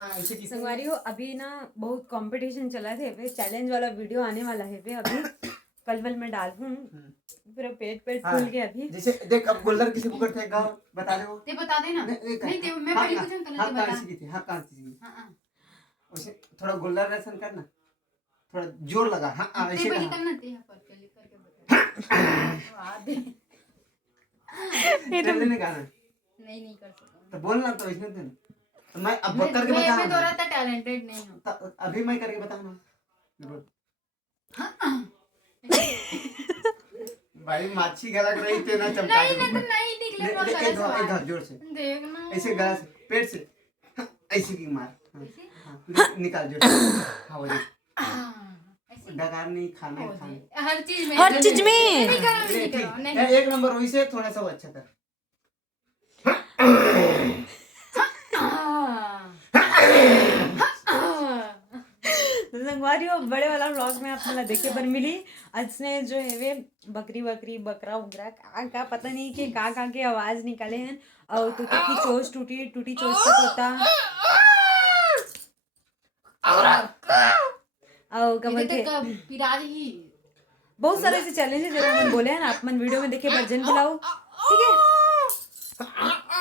संगवारी हो अभी ना बहुत कंपटीशन चला थे पे चैलेंज वाला वीडियो आने वाला है पे अभी पल में डाल दूँ पूरा पेट फूल गया अभी। जैसे देख अब गोल्डन किसी को करते हैं गाँव बता दे वो ते बता देना नहीं ते मैं पहले पूछूं तो हाँ नहीं बता कहाँ की थी हाँ कहाँ की हां उसे थोड़ा गोल्डन रेशन करना थोड़ा जोर लगा हाँ ते ऐसे पहले कहा करना ते यहाँ पर पहले करके बता वाह दे जल्दी नहीं गाना नहीं कर सकता तो बोलना तो इसने तो मैं अब करके मैं बता थोड़ा सा टैलेंटेड नहीं हूँ अभी मैं करके बताऊंगा भाई माछी गला रही थे ना चमका नहीं निकले बहुत सारे सवाल एक जोर से देखना ऐसे गला से पेट से ऐसे की मार निकाल जोर से हाँ वो डकार नहीं खाना है खाना हर चीज में नहीं करो एक नंबर वही से थोड़ा सा अच्छा कर संगवारी हो बड़े वाला व्लॉग में आपने देखे पर मिली असने जो है वे बकरी बकरा उगरा का पता नहीं कि का के आवाज निकाले हैं और तोता की चोंच टूटी चोंच का तोता और क्या बोलते पिराज ही बहुत सारे ऐसे चैलेंजेस जरा मन बोले हैं ना आप मन वीडियो में देखे बर्जन बुलाओ ठीक है